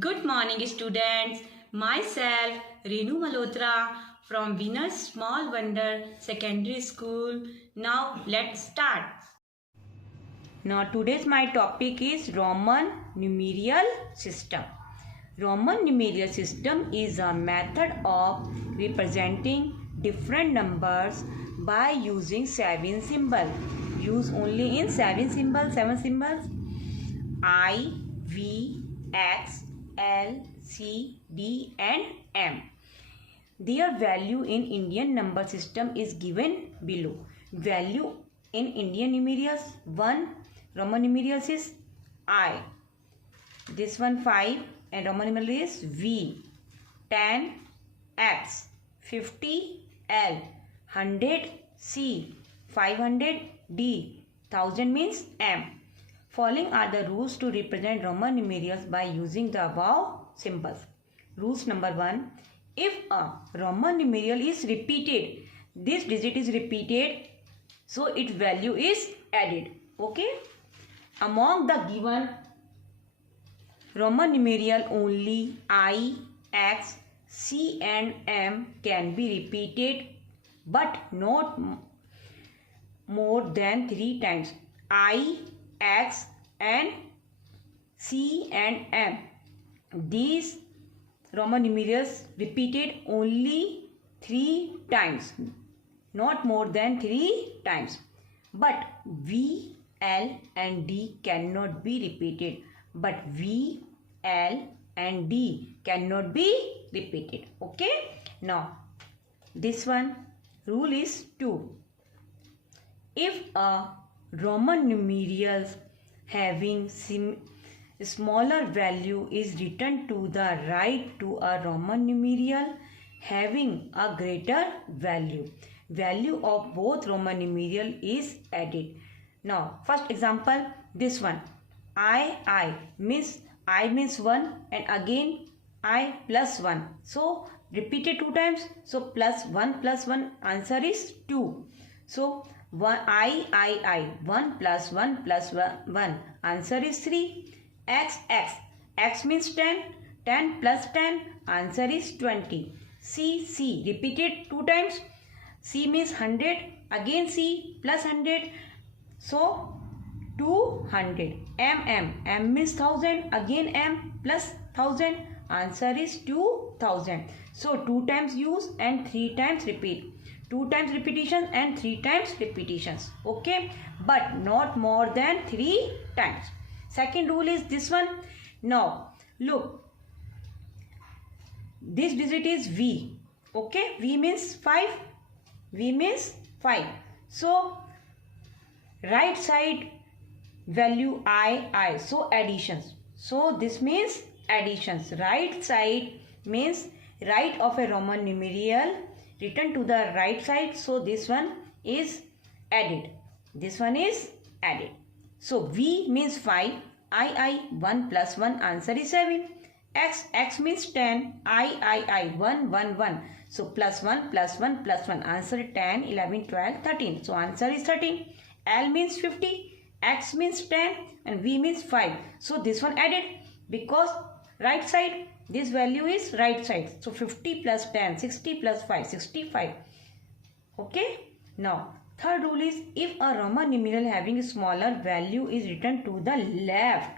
Good morning, students. Myself, Renu Malhotra from Venus Small Wonder Secondary School. Now, let's start. Now, today's my topic is Roman numeral system. Roman numeral system is a method of representing different numbers by using 7 symbols. Use only in 7 symbols. I, V, X, L, C, D and M. Their value in Indian number system is given below. Value in Indian numerals 1, Roman numerals is I. This one 5 and Roman numeral is V. 10 X. 50 L. 100 C. 500 D. 1000 means M. Following are the rules to represent Roman numerals by using the above symbols. Rules number 1. If a Roman numeral is repeated, this digit is repeated, so its value is added. Okay. Among the given Roman numeral, only I, X, C and M can be repeated, but not more than 3 times. I, X and C and M. These Roman numerals repeated only 3 times, not more than 3 times. But V, L and D cannot be repeated. But V, L and D cannot be repeated. Okay. Now, this one rule is 2. If a Roman numerals having smaller value is written to the right to a Roman numeral having a greater value. Value of both Roman numeral is added. Now, first example, this one. I means 1 and again I plus 1. So, repeated 2 times. So, plus 1 answer is 2. So, 1 plus 1 answer is 3. X means 10 plus 10 answer is 20. C repeated 2 times. C means 100, again C plus 100, so 200. M means 1000, again M plus 1000, answer is 2000. So 2 times use and 3 times repeat. 2 times repetition and 3 times repetitions. Okay, but not more than 3 times. Second rule is this one. Now look, this digit is V. Okay, V means 5. V means 5. So right side value I. So additions. So this means additions. Right side means right of a Roman numeral written to the right side. So this one is added. This one is added. So V means 5. I 1 plus 1 answer is 7. X means 10. I 1. So plus 1 plus 1 plus 1 answer 10, 11, 12, 13. So answer is 13. L means 50. X means 10 and V means 5. So this one added because right side, this value is right side. So 50 plus 10, 60 plus 5, 65. Okay. Now third rule is if a Roman numeral having a smaller value is written to the left.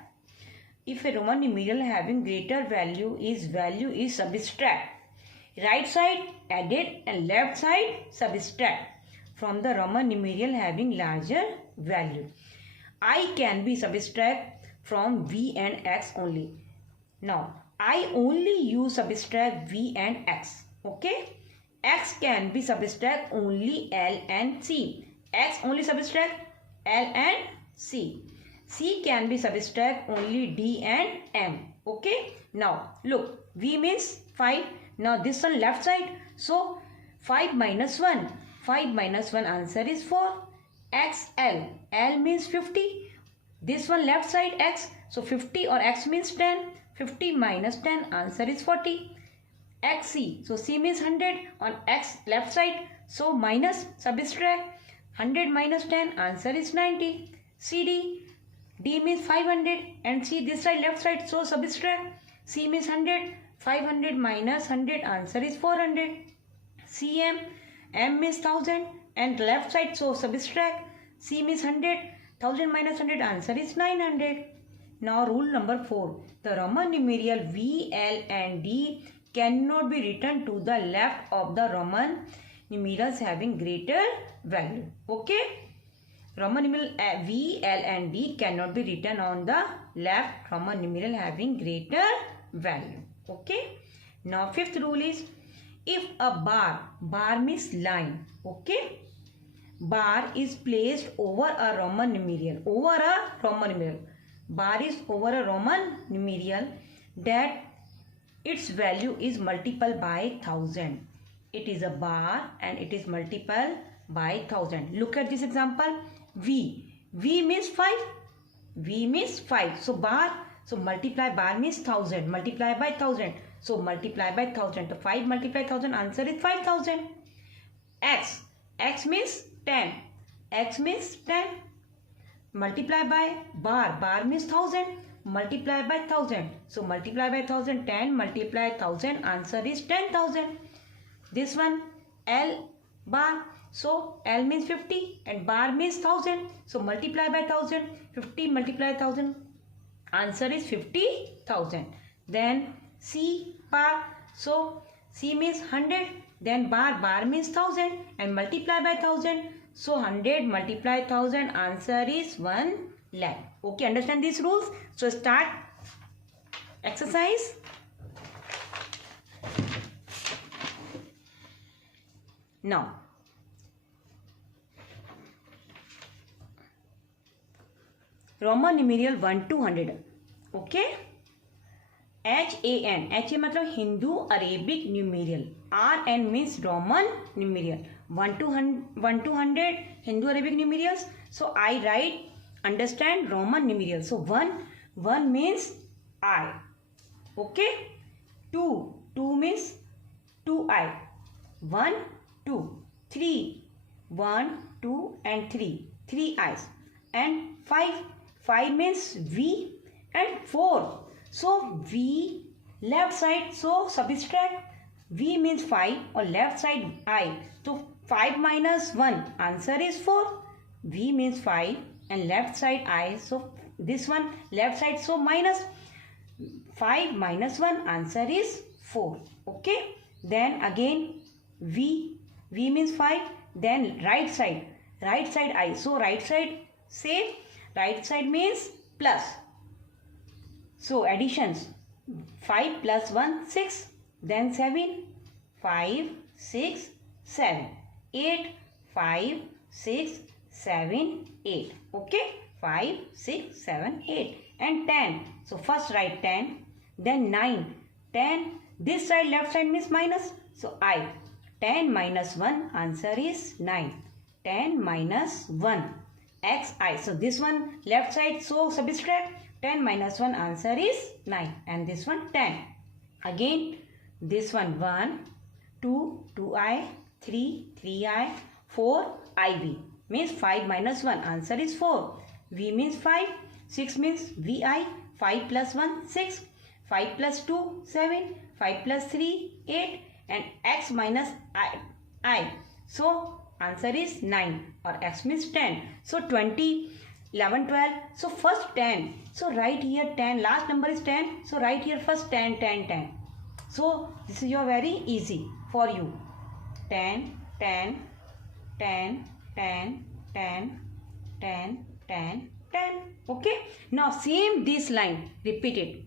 If a Roman numeral having greater value is subtract. Right side added and left side subtract from the Roman numeral having larger value. I can be subtract from V and X only. Now I only use subtract V and X. Okay. X can be subtract only L and C. X only subtract L and C. C can be subtract only D and M. Okay. Now look, V means 5. Now this one left side. So 5 minus 1. 5 minus 1 answer is 4. XL. L means 50. This one left side X. So 50 or X means 10. 50 minus 10 answer is 40. XC. So C means 100 on X left side. So minus subtract 100 minus 10 answer is 90. CD. D means 500 and C this side left side, so subtract C means 100. 500 minus 100, answer is 400. CM, M means 1000 and left side, so subtract. C means 100. 1000 minus 100, answer is 900. Now rule number 4. The Roman numeral V, L and D cannot be written to the left of the Roman numerals having greater value. Okay. Roman numeral V, L and D cannot be written on the left Roman numeral having greater value. Okay. Now fifth rule is, if a bar means line, okay, bar is placed over a Roman numeral, bar is over a Roman numeral that its value is multiplied by 1000. It is a bar and it is multiplied by 1000. Look at this example. V means 5. V means 5. So bar, so multiply bar means 1000. Multiply by 1000. So multiply by 1000. So 5 multiply 1000, answer is 5000. X means 10. X means 10. Multiply by bar means 1000. Multiply by 1000. So multiply by 1000, 10 multiply 1000, answer is 10,000. This one L bar. So L means 50 and bar means 1000. So multiply by 1000, 50 multiply 1000, answer is 50,000. Then C bar. So C means 100. Then bar means 1000 and multiply by 1000. So 100 multiply 1000, answer is 1 lakh. Okay, understand these rules? So start exercise. Now Roman numeral 1 to 100. Okay. HAN. HA मतलब Hindu Arabic numeral. RN means Roman numeral. 1 to 100 Hindu Arabic numerals. So I write, understand Roman numeral. So 1 means I. Okay. 2 means 2I. 1, 2. 3. 1, 2 and 3. 3 I's. And 5 means V and 4. So V left side, so subtract. V means 5 or left side I. So 5 minus 1, answer is 4. V means 5 and left side I. So this one left side, so minus 5 minus 1, answer is 4. Okay. Then again V means 5. Then right side I. So right side, same. Right side means plus. So additions, 5 plus 1, 6. Then 7, 5, 6, 7. 8, 5, 6, 7, 8. Okay. 5, 6, 7, 8. And 10. So first write 10. Then 9. 10. This side left side means minus. So I. 10 minus 1, answer is 9. 10 minus 1. XI. So this one left side, so subtract. 10 minus 1, answer is 9. And this one 10. Again this one 1, 2, 2I, 3, 3I, 4, IV. Means 5 minus 1, answer is 4. V means 5. 6 means VI. 5 plus 1, 6. 5 plus 2, 7. 5 plus 3, 8. And X minus I. So answer is 9 or X means 10. So 20, 11, 12. So first 10. So write here 10. Last number is 10. So write here first 10, 10, 10. So this is your very easy for you. 10, 10, 10, 10, 10, 10, 10, 10. Okay. Now same this line. Repeat it.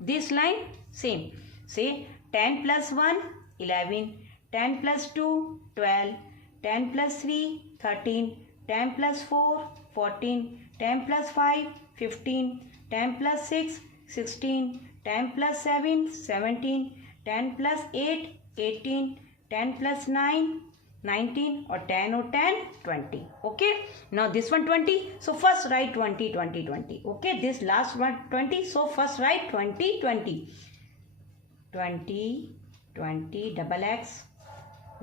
This line same. Say 10 plus 1, 11. 10 plus 2, 12. 10 plus 3, 13. 10 plus 4, 14. 10 plus 5, 15. 10 plus 6, 16. 10 plus 7, 17. 10 plus 8, 18. 10 plus 9, 19. Or 10 or 10, 20. Okay. Now this one 20. So first write 20, 20, 20. Okay. This last one 20. So first write 20, 20. 20, 20, double X,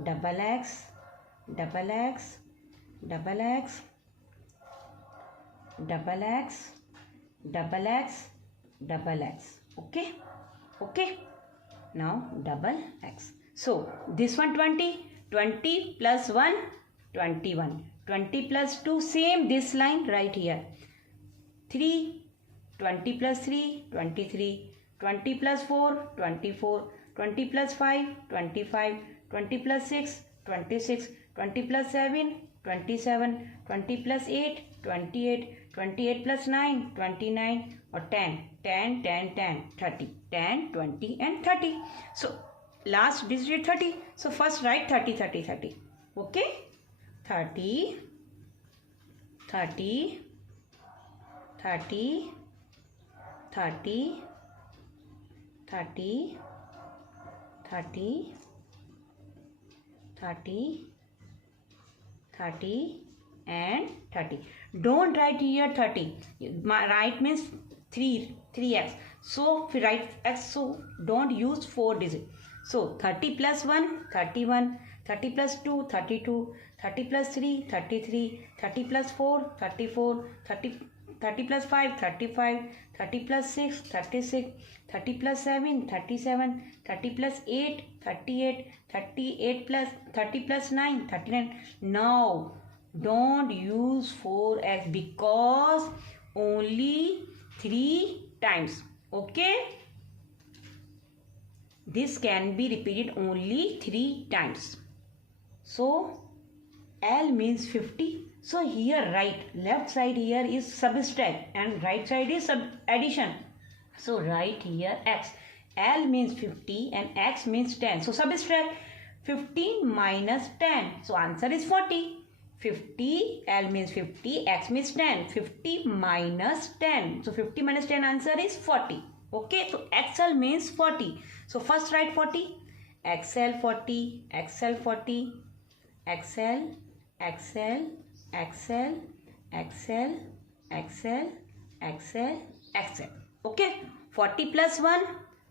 double X, double X, double X, double X, double X, double X. Okay. Okay. Now double x. So this one 20. 20 plus 1, 21. 20 plus 2, same this line right here. 3. 20 plus 3, 23. 20 plus 4, 24. 20 plus 5, 25. 20 plus 6, 26. 20 plus 7, 27. 20 plus 8, 28. 28 plus 9, 29. Or 10. 10, 10, 10, 30. 10, 20 and 30. So last digit 30. So first write 30, 30, 30. Okay. 30, 30, 30, 30, 30, 30, 30, 30 and 30. Don't write here 30. Right means 3x. So if you write x, so don't use 4 digits. So 30 plus 1, 31. 30 plus 2, 32. 30 plus 3, 33. 30 plus 4, 34. 30 plus 5, 35. 30 plus 6, 36. 30 plus 7, 37. 30 plus 8, 38. 38 plus 30 plus 9, 39. Now don't use 4x because only 3 times. Okay. This can be repeated only 3 times. So L means 50. So here left side here is subtract and right side is addition. So write here x. L means 50 and x means 10. So subtract 50 minus 10. So answer is 40. 50, L means 50, x means 10. 50 minus 10. So 50 minus 10 answer is 40. Okay, so XL means 40. So first write 40. XL 40, XL 40, XL, XL, XL, XL, XL, XL, XL. Okay, 40 plus 1,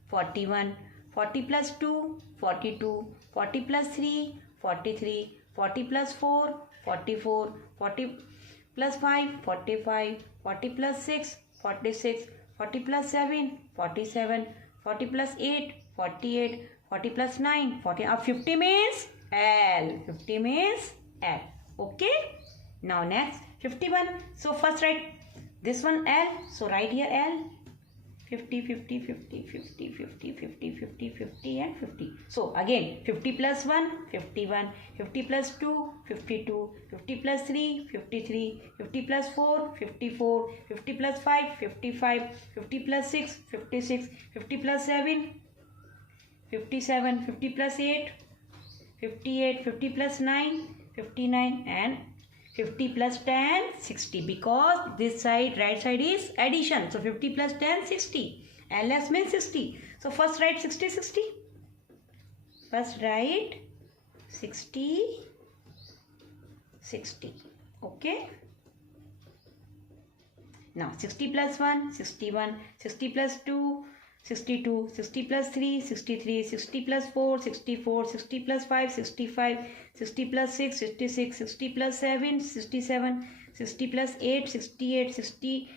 41. 40 plus 2, 42. 40 plus 3, 43. 40 plus 4, 44. 40 plus 5, 45. 40 plus 6, 46. 40 plus 7, 47. 40 plus 8, 48. 40 plus 9, 40. 50 means L. 50 means L. Okay. Now next 51. So first write this one L. So write here L. 50, 50, 50, 50, 50, 50, 50, 50 and 50. So again 50 plus 1, 51. 50 plus 2, 52. 50 plus 3, 53. 50 plus 4, 54. 50 plus 5, 55. 50 plus 6, 56. 50 plus 7, 57. 50 plus 8, 58. 50 plus 9, 59 and 50 plus 10, 60 because this side, right side is addition. So 50 plus 10, 60. LS means 60. So first write 60, 60. First write 60, 60. Okay. Now 60 plus 1, 61. 60 plus 2, 62. 60 plus 3, 63. 60 plus 4, 64. 60 plus 5, 65. 60 plus 6, 66. 60 plus 7, 67. 60 plus 8, 68.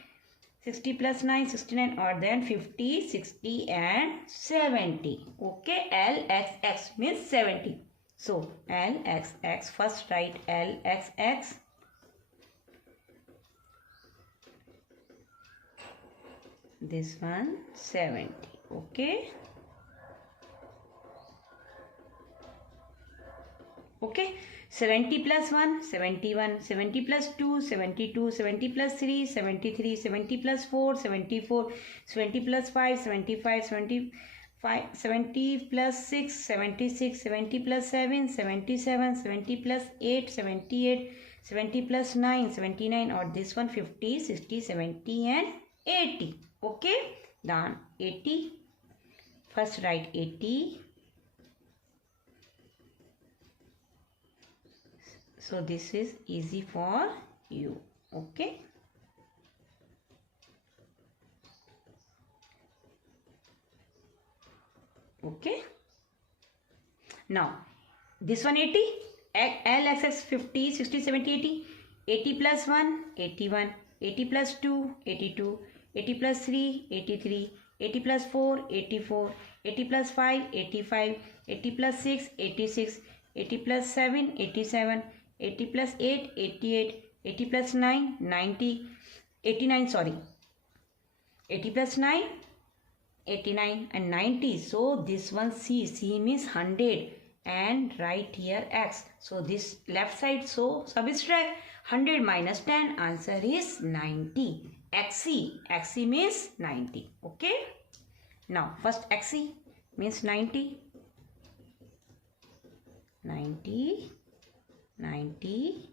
60 plus 9, 69. Or then 50, 60 and 70. Okay. LXX means 70. So LXX. First write LXX. This one 70. Okay. Okay. 70 plus 1, 71. 70 plus 2, 72. 70 plus 3, 73. 70 plus 4, 74. 70 plus 5, 75. 70 plus 6, 76. 70 plus 7, 77. 70 plus 8, 78. 70 plus 9, 79. Or this one 50, 60, 70 and 80. Okay. Then 80. First write 80. So this is easy for you. Okay. Okay. Now this one 80. LXX 50, 60, 70, 80. 80 plus 1, 81. 80 plus 2, 82. 80 plus 3, 83. 80 plus 4, 84. 80 plus 5, 85. 80 plus 6, 86. 80 plus 7, 87. 80 plus 8, 88. 80 plus 9, 90. 89, sorry. 80 plus 9, 89 and 90. So this one C. C means 100 and right here X. So this left side, so subtract 100 minus 10. Answer is 90. XC. XC means 90. Okay. Now first XC means 90. 90. 90.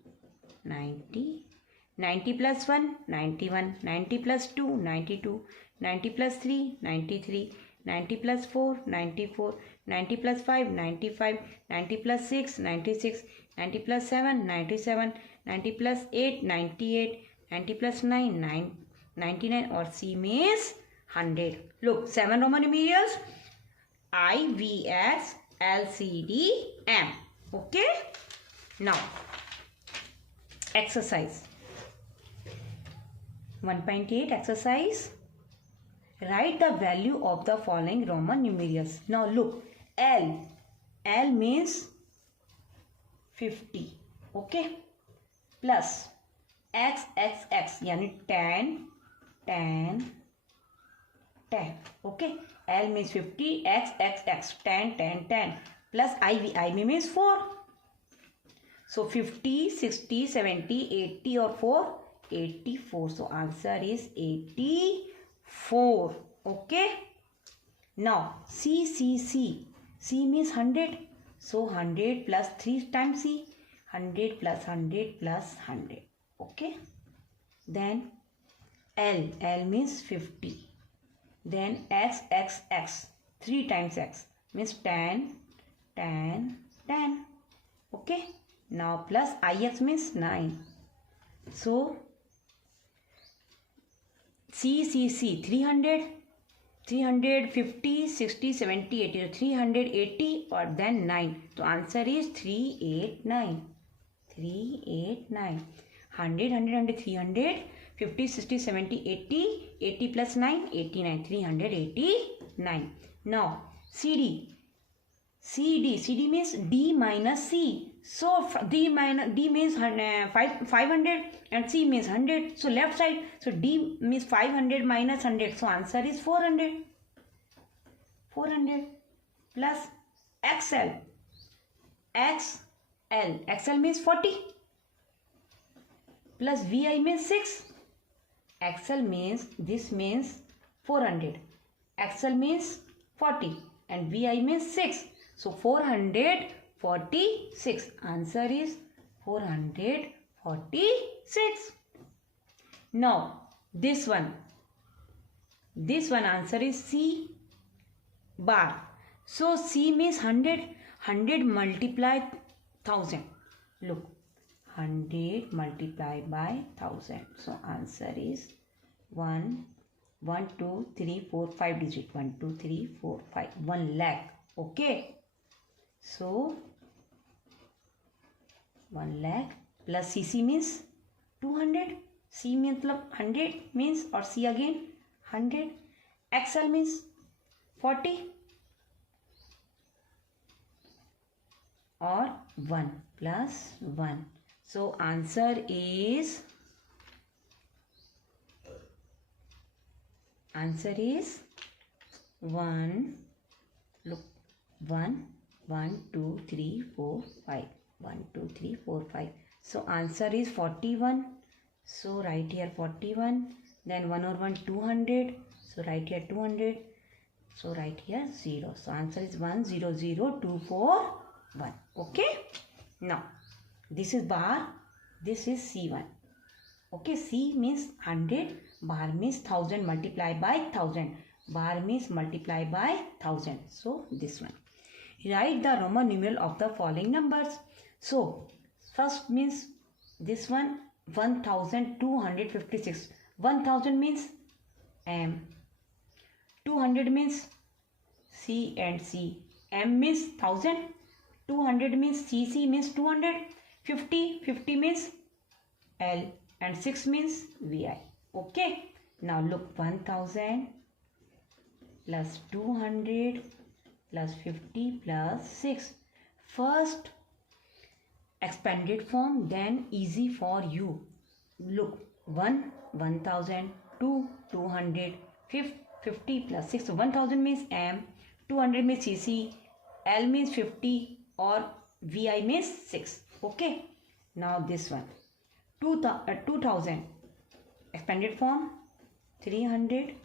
90. 90 plus 1, 91. 90 plus 2, 92. 90 plus 3, 93. 90 plus 4, 94. 90 plus 5, 95. 90 plus 6, 96. 90 plus 7, 97. 90 plus 8, 98. 90 plus 9, 99 or C means 100. Look, 7 Roman numerals I, V, X, L, C, D, M. Okay. Now, exercise 1.8 exercise. Write the value of the following Roman numerals. Now look, L. L means 50. Okay. Plus X, X, X. Yani 10, 10, 10. Okay. L means 50. X, X, X. 10, 10, 10. Plus I, V. I means 4. So 50, 60, 70, 80 or 4? 84. So answer is 84. Okay. Now C, C, C. C means 100. So 100 plus 3 times C. 100 plus 100 plus 100. Okay. Then L. L means 50. Then X, X, X. 3 times X means 10, 10, 10. Okay. Now plus IX means 9. So C, C, C. 300, 350, 60, 70, 80. 380 or then 9. So answer is 389. 389. 100, 100, 100, 300. 50, 60, 70, 80. 80 plus 9, 89. 389. Now CD. CD. CD means D minus C. So D means 500 and C means 100. So left side. So D means 500 minus 100. So answer is 400. 400 plus XL. XL. XL means 40. Plus VI means 6. XL means, this means 400. XL means 40 and VI means 6. So 446. Answer is 446. Now this one answer is C bar. So C means 100. 100 multiply 1000. Look, 100 multiplied by 1000. So answer is 1, 2, 3, 4, 5 digit. 1, 2, 3, 4, 5. 1 lakh. Okay. So 1 lakh plus CC means 200. C means 100 means or C again 100. XL means 40 or 1 plus 1. So answer is 1. Look, 1, 2, 3, 4, 5. 1, 2, 3, 4, 5. So answer is 41. So write here 41. Then 1 over 1, 200. So write here 200. So write here 0. So answer is 1, 0, 0, 2, 4, 1. Okay. Now this is bar. This is C1. Okay. C means 100. Bar means 1000 multiplied by 1000. Bar means multiply by 1000. So this one. Write the Roman numeral of the following numbers. So first means this one 1256. 1000 means M. 200 means C and C. M means 1000. 200 means CC means 200. 50 means L and 6 means VI. Okay. Now look, 1000, plus 200 plus 50 plus 6. First expanded form, then easy for you. Look, 1 1000, 2 200, 50 plus 6. So 1000 means M, 200 means CC, L means 50 or VI means 6. Okay. Now this one 2000 expanded form, 300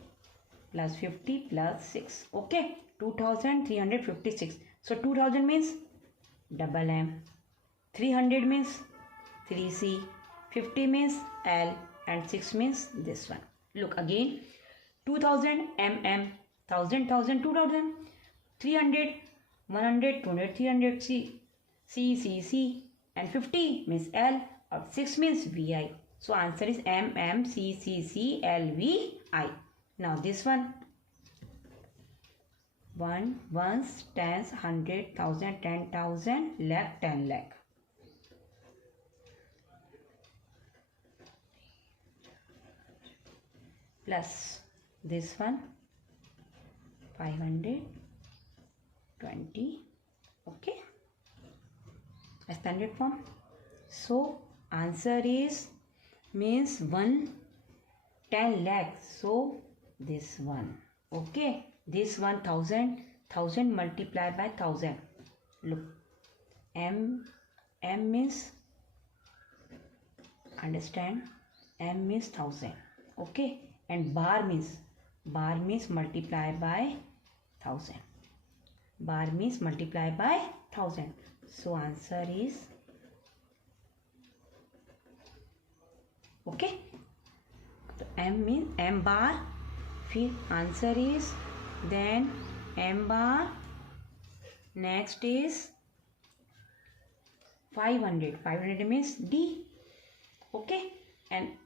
plus 50 plus 6. Okay. 2356. So 2000 means double M, 300 means 3C, 50 means L and 6 means this one. Look again, 2000 mm, 1000 2000, 300 100 200 300 C and 50 means L or 6 means VI. So answer is MMCCCLVI. Now this one, 1 ones, tens, 100, 1000, 10,000, lakh, 10 lakh. Plus this one, 520. Okay. Expanded form. So answer is means 1 10 lakh. So this one. Okay. This 1000 multiplied by 1000. Look, M means, understand, M means 1000. Okay. And bar means multiply by 1000. Bar means multiply by 1000. So answer is, okay. So M means M bar. फिर answer is, then M bar. Next is 500. 500 means D. Okay. And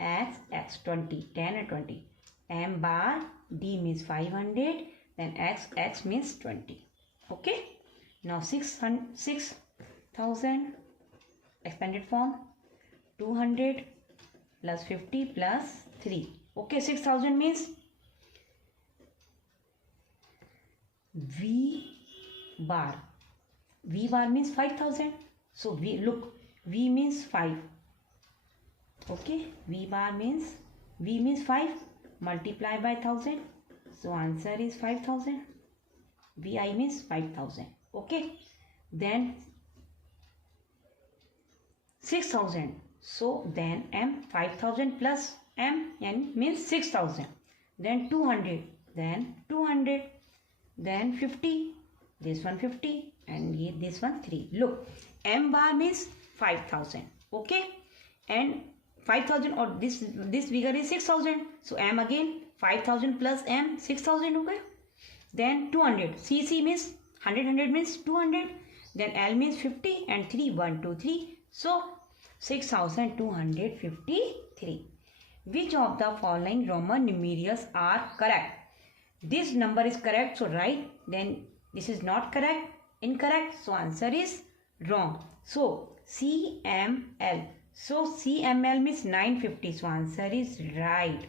X 20, 10 and 20. M bar, D means 500, then X means 20. Okay. Now 6,000 expanded form, 200 plus 50 plus 3. Okay, 6,000 means V bar. V bar means 5,000. So V, look, V means 5. Okay, V bar means, V means 5 multiplied by 1000. So answer is 5,000. VI means 5,000. Okay, then 6,000. So then M, 5,000 plus M, N means 6,000. Then 200. Then 200. Then 50. This one 50 and this one 3. Look, M bar means 5,000. Okay, and 5,000 or this figure is 6,000. So M again 5,000 plus M 6,000. Okay. Then 200. CC means 100 means 200. Then L means 50 and 3 1 2 3. So 6,253. Which of the following Roman numerals are correct? This number is correct, so right. Then this is not correct, incorrect. So answer is wrong. So CML. So CML means 950. So answer is right.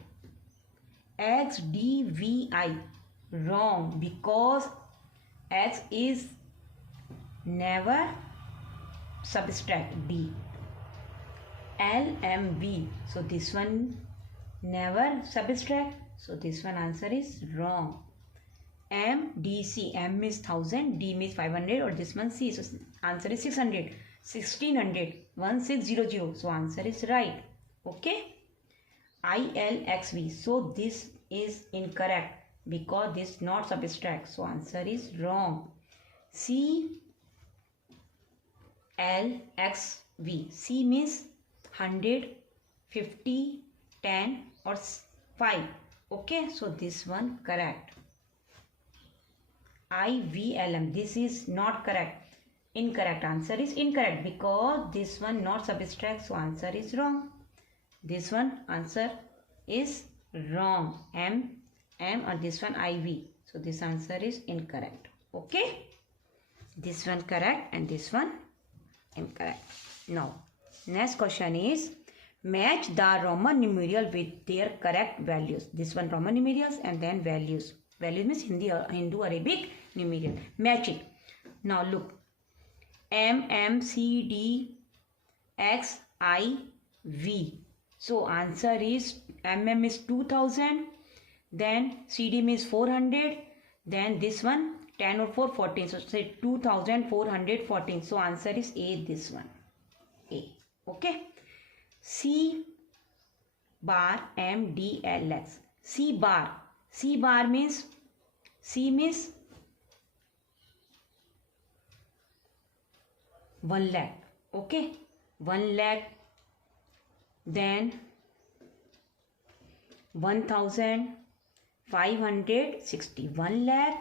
XDVI, wrong, because X is never subtract D. LMV, so this one never subtract. So this one answer is wrong. MDC, M is 1000, D means 500 or this one C. So answer is 600. 1600, 1600. So answer is right. Okay. ILXV. So this is incorrect because this not subtract. So answer is wrong. CLXV. C means 100, 50, 10 or 5. Okay. So this one correct. IVLM. This is not correct. Incorrect. Answer is incorrect because this one not subtract. So answer is wrong. This one answer is wrong. M or this one IV. So this answer is incorrect. Okay. This one correct and this one incorrect. Now next question is, Match the Roman numeral with their correct values. This one Roman numerals and then values. Values means Hindu Arabic numeral. Match it. Now look. M C D X I V. So answer is MM is 2000. Then CD means 400. Then this one 10 or 4 14. So say 2414. So answer is A. This one A. Okay. C bar MDLX. C bar. C bar means C means 1 lakh. Okay. 1 lakh. Then 1560. 1 lakh.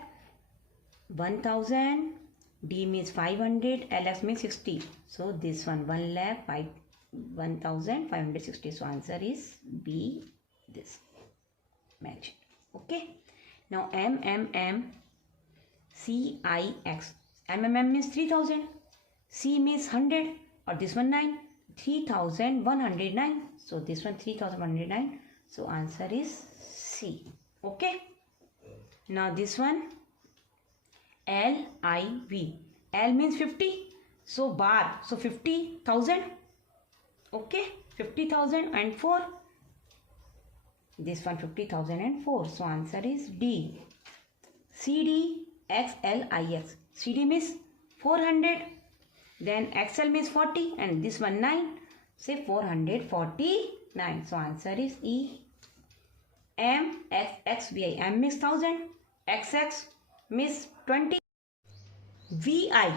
1000. D means 500. LX means 60. So this one 1 lakh 1560. So answer is B. This match. Okay. Now MMM CIX. MMM means 3000. C means 100 or this one 9. 3109. So this one 3109. So answer is C. Okay. Now this one LIV. L means 50. So bar. So 50,000. Okay. 50,000 and 4. This one 50,004. So answer is D. CD XLIX. CD means 400. Then XL means 40 and this one 9. Say 449. So answer is E. MXXVI. M means 1000. XX means 20. VI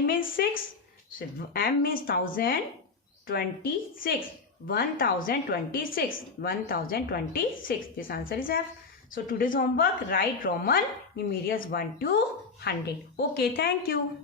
means 6. So M means 1026. 1026. 1026. This answer is F. So today's homework, write Roman numerals 1 to 100. Okay, thank you.